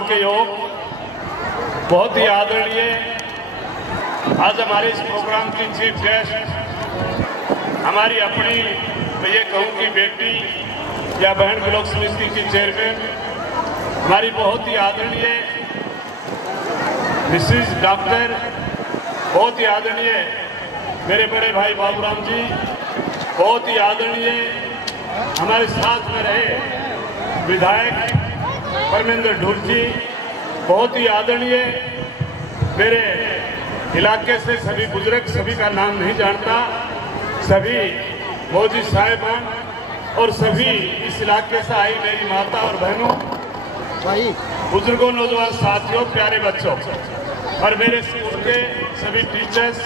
के योग बहुत ही आदरणीय आज हमारे इस प्रोग्राम की चीफ गेस्ट हमारी अपनी ये कहूँ कि बेटी या बहन ब्लॉक समिति की चेयरमैन हमारी बहुत ही आदरणीय मिसेज डॉक्टर, बहुत ही आदरणीय मेरे बड़े भाई बाबूराम जी, बहुत ही आदरणीय हमारे साथ में रहे विधायक परमेंद्र ढूर जी, बहुत ही आदरणीय मेरे इलाके से सभी बुजुर्ग, सभी का नाम नहीं जानता, सभी मौजी साहिबान और सभी इस इलाके से आई मेरी माता और बहनों, बुजुर्गों, नौजवान साथियों, प्यारे बच्चों और मेरे स्कूल के सभी टीचर्स,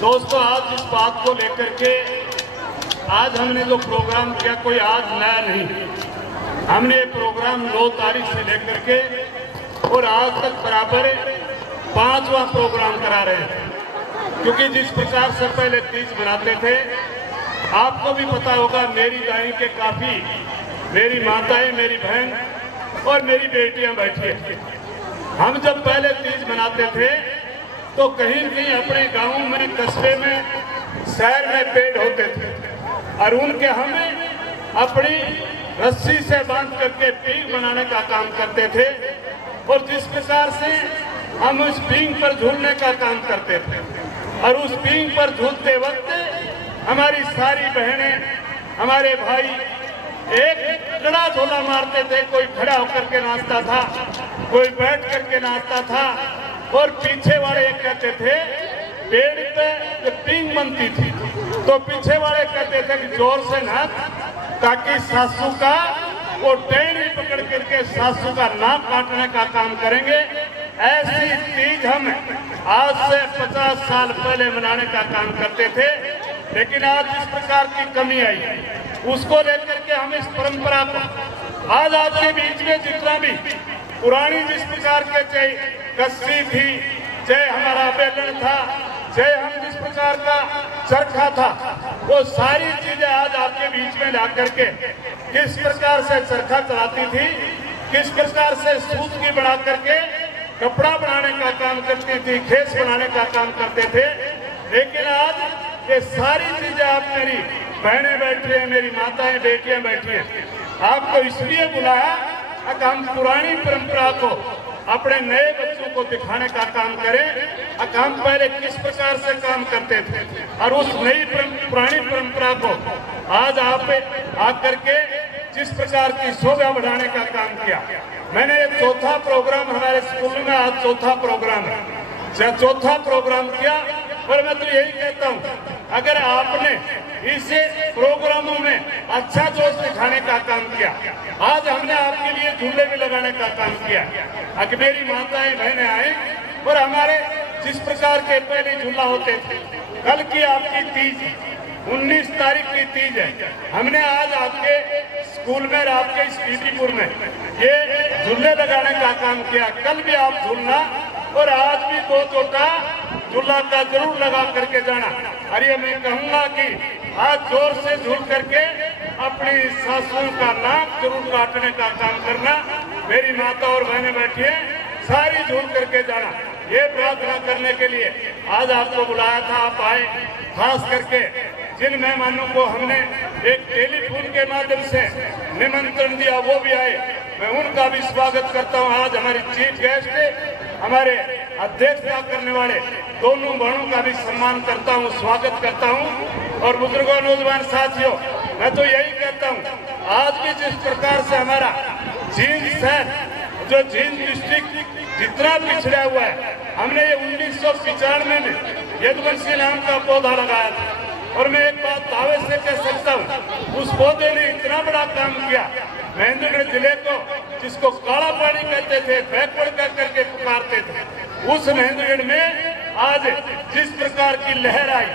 दोस्तों, आज इस बात को लेकर के आज हमने जो प्रोग्राम किया कोई आज नया नहीं, हमने ये प्रोग्राम 9 तारीख से लेकर के और आज तक बराबर 5वां प्रोग्राम करा रहे हैं। क्योंकि जिस प्रकार से पहले तीज मनाते थे, आपको भी पता होगा, मेरी दाई के काफी मेरी माताएं, मेरी बहन और मेरी बेटियां बैठी है। हम जब पहले तीज मनाते थे तो कहीं कहीं अपने गाँव में, कस्बे में, शहर में पेड़ होते थे और उनके हमें अपनी रस्सी से बांध करके पींग बनाने का काम करते थे और जिस प्रकार से हम उस पींग पर झूलने का काम करते थे और उस पींग पर झूलते वक्त हमारी सारी बहनें, हमारे भाई एक कड़ा झोला मारते थे, कोई खड़ा होकर के नाचता था, कोई बैठ करके नाचता था और पीछे वाले कहते थे पेड़ पे पींग बनती थी तो पीछे वाले कहते थे कि जोर से नाच ताकि सासू का वो टेढ़ी पकड़ करके सासू का नाक काटने का काम करेंगे। ऐसी तीज हम आज से 50 साल पहले मनाने का काम करते थे, लेकिन आज इस प्रकार की कमी आई, उसको लेकर के हम इस परंपरा को आज आपके बीच में जितना भी पुरानी जिस प्रकार के चाहे कस्सी थी, चाहे हमारा बेलन था, चाहे हम जिस प्रकार का चरखा था, वो सारी चीजें आज आपके बीच में ला करके किस प्रकार से चरखा चलाती थी, किस प्रकार से सूत की बना करके कपड़ा बनाने का काम करती थी, खेस बनाने का काम करते थे। लेकिन आज ये सारी चीजें आप मेरी बहनें बैठी हैं, मेरी माताएं, बेटियां बैठी हैं, आपको इसलिए बुलाया कि हम पुरानी परंपरा को अपने नए बच्चों को दिखाने का काम करें। हम पहले किस प्रकार से काम करते थे और उस नई पुरानी परंपरा को आज आप आकर के जिस प्रकार की शोभा बढ़ाने का काम किया। मैंने एक चौथा प्रोग्राम हमारे स्कूल में, आज चौथा प्रोग्राम है, चौथा प्रोग्राम किया और मैं तो यही कहता हूँ, अगर आपने इस प्रोग्रामों में अच्छा जोश दिखाने का काम किया, आज हमने आपके लिए झूले भी लगाने का काम किया, अगर मेरी माताएं बहनें आए और हमारे जिस प्रकार के पहले झूला होते थे, कल की आपकी तीज 19 तारीख की तीज है, हमने आज आपके स्कूल में, आपके इस पीटीपुर में ये झूले लगाने का काम किया। कल भी आप झूलना और आज भी 2 चोटा झूला का जरूर लगा करके जाना। अरे मैं कहूंगा कि आज जोर से झूल करके अपनी सासुओं का नाक जरूर काटने का काम करना। मेरी माता और बहनें बैठी है, सारी झूल करके जाना। ये प्रार्थना करने के लिए आज आपको बुलाया था, आप आए। खास करके जिन मेहमानों को हमने एक टेलीफोन के माध्यम से निमंत्रण दिया वो भी आए, मैं उनका भी स्वागत करता हूँ। आज हमारे चीफ गेस्ट, हमारे अध्यक्षता करने वाले दोनों बहनों का भी सम्मान करता हूँ, स्वागत करता हूँ। और बुजुर्गों, नौजवान साथियों, मैं तो यही कहता हूँ, आज भी जिस प्रकार से हमारा जींद शहर, जो जींद डिस्ट्रिक्ट जितना पिछड़ा हुआ है, हमने ये 1995 में यदुवंशी नाम का पौधा लगाया था और मैं एक बात दावे से कह सकता हूँ, उस पौधे ने इतना बड़ा काम किया। महेंद्रगढ़ जिले को, जिसको काला पानी कहते थे, बैकवर्ड कर करके पुकारते थे, उस महेंद्रगढ़ में आज जिस प्रकार की लहर आई,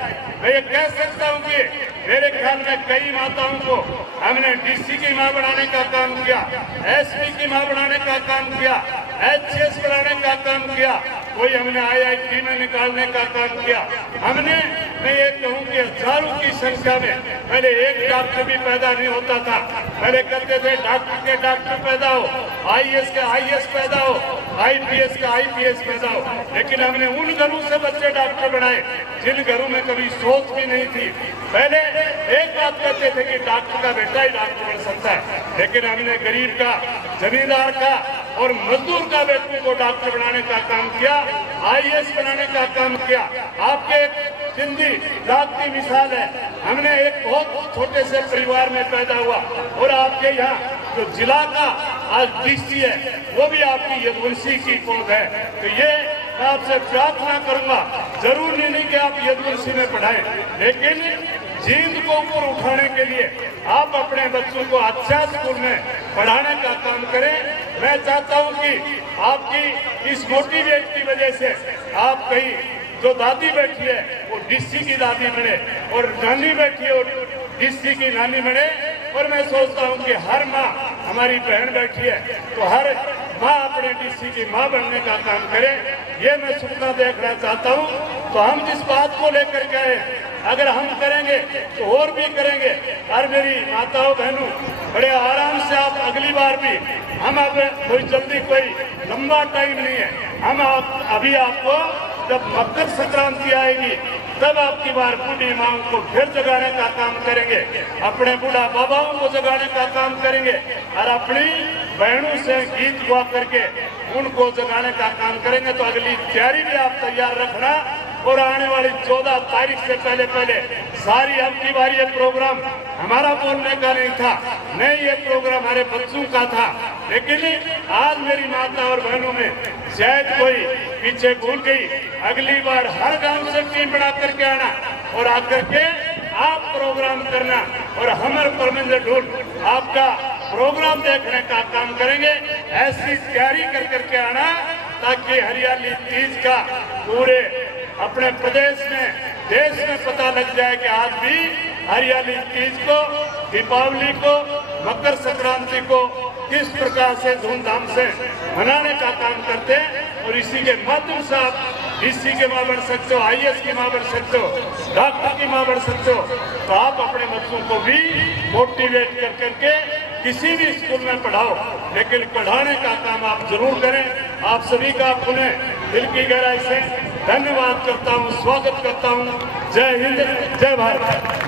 मैं ये कह सकता हूँ कि मेरे ख्याल में कई माताओं को हमने डीसी की मां बनाने का काम किया, एसपी की मां बनाने का काम किया, बनाने का काम किया, कोई हमने IIT में निकालने का काम किया, हमने मैं ये कहूं कि हजारों की संख्या में पहले एक डॉक्टर भी पैदा नहीं होता था। पहले कहते थे डॉक्टर के डॉक्टर पैदा हो, आईएएस के आईएएस पैदा हो, आईपीएस का आईपीएस पैदा हो। लेकिन हमने उन घरों से बच्चे डॉक्टर बनाए जिन घरों में कभी सोच भी नहीं थी। पहले एक बात कहते थे कि डॉक्टर का बेटा ही डॉक्टर बन सकता है, लेकिन हमने गरीब का, जमींदार का और मजदूर का बेटों को डॉक्टर बनाने का काम किया, आईएएस बनाने का काम किया। आपके जिंदगी लाखती मिसाल है। हमने एक बहुत छोटे से परिवार में पैदा हुआ और आपके यहाँ जो जिला का आज डीसी है वो भी आपकी यदुवंशी की पौध है। तो ये मैं आपसे प्रार्थना करूंगा, जरूरी नहीं कि आप यदुवंशी में पढ़ाएं, लेकिन जींद को ऊपर उठाने के लिए आप अपने बच्चों को अच्छा स्कूल में पढ़ाने का काम करें। मैं चाहता हूं कि आपकी इस मोटिवेट की वजह से आप कहीं जो दादी बैठी है वो डीसी की दादी बने और नानी बैठी है वो डीसी की नानी बने। और मैं सोचता हूं कि हर माँ, हमारी बहन बैठी है तो हर माँ अपने डीसी की माँ बनने का काम करे। ये मैं सपना देखना चाहता हूं। तो हम जिस बात को लेकर के आए, अगर हम करेंगे तो और भी करेंगे। और मेरी माताओं बहनों, बड़े आराम से आप अगली बार भी, हम अब कोई जल्दी कोई लंबा टाइम नहीं है, हम अभी आपको जब मकर संक्रांति आएगी तब आपकी बार बूढ़ी माओं को फिर जगाने का काम करेंगे, अपने बूढ़ा बाबाओं को जगाने का काम करेंगे और अपनी बहनों से गीत गा करके उनको जगाने का काम करेंगे। तो अगली तैयारी भी आप तैयार रखना और आने वाली 14 तारीख से पहले सारी अब की बार ये प्रोग्राम हमारा बोलने का नहीं था, नहीं ये प्रोग्राम हमारे बच्चों का था। लेकिन आज मेरी माता और बहनों में शायद कोई पीछे भूल गई, अगली बार हर गांव से टीम बना करके आना और आकर के आप प्रोग्राम करना और हमर परमिंदर ढोल आपका प्रोग्राम देखने का काम करेंगे। ऐसी तैयारी कर करके आना ताकि हरियाली तीज का पूरे अपने प्रदेश में, देश में पता लग जाए कि आज भी हरियाली तीज को, दीपावली को, मकर संक्रांति को किस प्रकार से धूमधाम से मनाने का काम करते हैं। और इसी के माध्यम से आप डीसी की मां बन सकते हो, आईएएस की मां बन सकते हो, डॉक्टर की मां बन सकते हो। तो आप अपने बच्चों को भी मोटिवेट कर करके किसी भी स्कूल में पढ़ाओ, लेकिन पढ़ाने का काम आप जरूर करें। आप सभी का पुनः दिल की गहराई से धन्यवाद करता हूं, स्वागत करता हूं। जय हिंद, जय भारत।